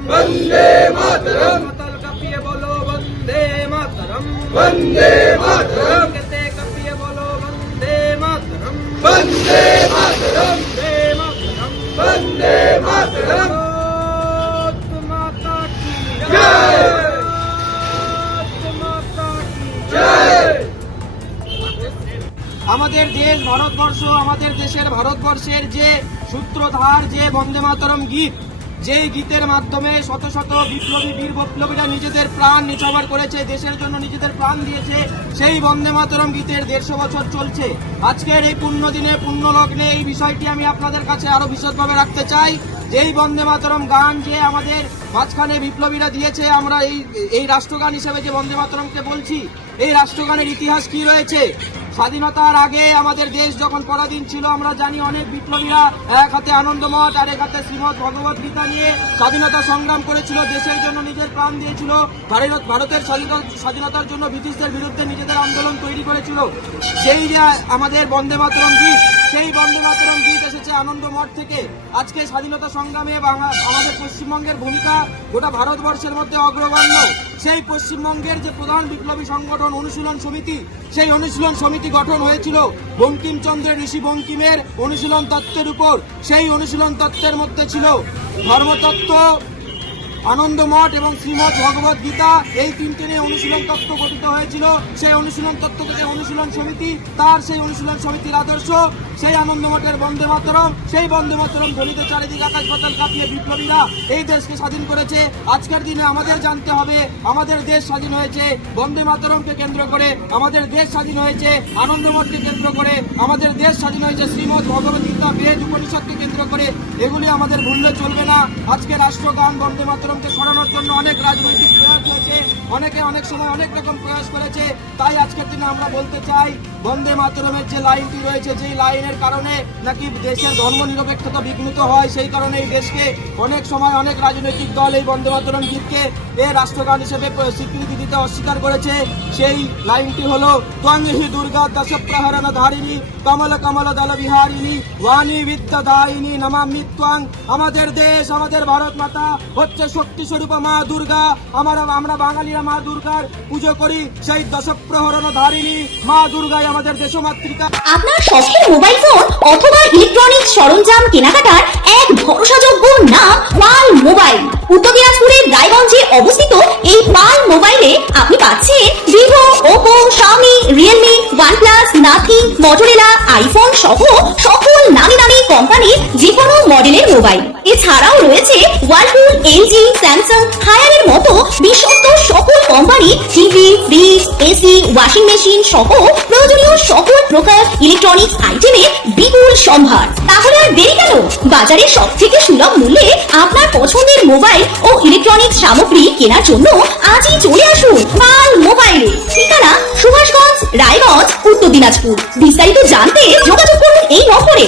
वंदे मातरम। मातल कापिए बोलो वंदे मातरम। वंदे मातरम। कहते कापिए बोलो वंदे मातरम। वंदे मातरम। वंदे मातरम। वंदे मातरम। भारत माता की जय। भारत माता की जय। আমাদের দেশ ভারতবর্ষ, আমাদের দেশের ভারতবর্ষের যে সূত্রধার যে বন্দে মাতরম গীত, যেই গীতের মাধ্যমে শত শত বিপ্লবী বীর বিপ্লবীরা নিজেদের প্রাণ নিছাবার করেছে, দেশের জন্য নিজেদের প্রাণ দিয়েছে, সেই বন্দে মাতরম গীতের 150 বছর চলছে। আজকের এই পুণ্য দিনে পুণ্য লগ্নে এই বিষয়টি আমি আপনাদের কাছে আরো বিশদভাবে রাখতে চাই। যেই বন্দে মাতরম গান যে আমাদের মাঝখানে বিপ্লবীরা দিয়েছে, আমরা এই রাষ্ট্রগান হিসেবে যে বন্দে মাতরমকে বলছি, এই রাষ্ট্রগানের ইতিহাস কি রয়েছে। স্বাধীনতার আগে আমাদের দেশ যখন পরাধীন ছিল, আমরা জানি অনেক বিপ্লবীরা এক হাতে আনন্দমঠ আর এক হাতে শ্রীমদ ভগবত গীতা নিয়ে স্বাধীনতা সংগ্রাম করেছিল, দেশের জন্য নিজের প্রাণ দিয়েছিল, ভারতের স্বাধীনতার জন্য ব্রিটিশদের বিরুদ্ধে নিজেদের আন্দোলন তৈরি করেছিল। সেই যে আমাদের বন্দে মাতরম গীত, সেই বন্দে মাতরম গীত এসেছে আনন্দমঠ থেকে। আজকে স্বাধীনতা সংগ্রামে আমাদের পশ্চিমবঙ্গের ভূমিকা গোটা ভারতবর্ষের মধ্যে অগ্রগণ্য। সেই পশ্চিমবঙ্গের যে প্রধান বিপ্লবী সংগঠন অনুশীলন সমিতি, সেই অনুশীলন সমিতি গঠন হয়েছিল বঙ্কিমচন্দ্রের ঋষি বঙ্কিমের অনুশীলন তত্ত্বের উপর। সেই অনুশীলন তত্ত্বের মধ্যে ছিল ধর্মতত্ত্ব, আনন্দমঠ এবং শ্রীমদ ভগবত গীতা, এই তিনটে নিয়ে অনুশীলন তত্ত্ব গঠিত হয়েছিল। সেই অনুশীলন তত্ত্ব থেকে অনুশীলন সমিতি, তার সেই অনুশীলন সমিতির আদর্শ, সেই আনন্দমঠের বন্দে মাতরম, সেই বন্দে মাতরম ধ্বনিতে চারিদিকে আকাশ পাতাল কাঁপিয়ে বিপ্লবীরা এই দেশকে স্বাধীন করেছে। আজকের দিনে আমাদের জানতে হবে, আমাদের দেশ স্বাধীন হয়েছে বন্দে মাতরমকে কেন্দ্র করে, আমাদের দেশ স্বাধীন হয়েছে আনন্দমঠকে কেন্দ্র করে, আমাদের দেশ স্বাধীন হয়েছে শ্রীমদ ভগবত গীতা বেদ উপনিষদকে কেন্দ্র করে। এগুলি আমাদের ভুললে চলবে না। আজকে রাষ্ট্রগান বন্দে মাতরমকে সরানোর জন্য অনেক রাজনৈতিক প্রয়াস হয়েছে, অনেকে অনেক সময় অনেক রকম প্রয়াস করেছে। তাই আজকের দিনে আমরা বলতে চাই, বন্দে মাতরমের যে লাইনটি রয়েছে, যেই লাইনের কারণে নাকি দেশের ধর্মনিরপেক্ষতা বিঘ্নিত হয়, সেই কারণে এই দেশকে অনেক সময় অনেক রাজনৈতিক দল এই বন্দে মাতরম গীতকে রাষ্ট্রগান হিসেবে স্বীকৃতি দিতে অস্বীকার করেছে। সেই লাইনটি হলো ত্বং হি দুর্গা দশ প্রহরণ ধারিণী কমল কমল দল বিহারিণী ওয়ানি বিদ্যাদায়িনী নমামি ত্বং। আমাদের দেশ, আমাদের ভারত মাতা হচ্ছে শক্তি স্বরূপ মা দুর্গা। আমরা বাঙালিরা মা দুর্গার পুজো করি, সেই দশ প্রহরণ ধারিণী মা দুর্গাই আমাদের দেশমাতৃকা। আপনার শখের মোবাইল ফোন অথবা ইলেকট্রনিক্স সরঞ্জাম কেনাকাটার এক ভরসাযোগ্য নাম পাল মোবাইল। উত্তর দিনাজপুরের রায়গঞ্জে অবস্থিত এই পাল মোবাইলে আপনি পাচ্ছেন Vivo, Oppo, Xiaomi, Realme, OnePlus, nothing, Motorola, iPhone সহ সকল নামি দামি কোম্পানির যে কোনো মডেলের মোবাইল। এছাড়াও রয়েছে ওয়ালপুল, এলজি, স্যামসাং, হায়ারের মতো বিশ্বস্ত সকল কোম্পানির TV, fridge, AC, washing machine সহ প্রয়োজনীয় সকল প্রকার ইলেকট্রনিক্স আইটেমের বিপুল সম্ভার। তাহলে আর দেরি কেন? বাজারে সবথেকে সুলভ মূল্যে আপনার পছন্দের মোবাইল ও ইলেকট্রনিক্স সামগ্রী কেনার জন্য আজই চলে আসুন পাল মোবাইলে। ঠিকানা সুভাষগঞ্জ, রায়গঞ্জ, উত্তর দিনাজপুর। বিস্তারিত জানতে যোগাযোগ করুন এই নম্বরে।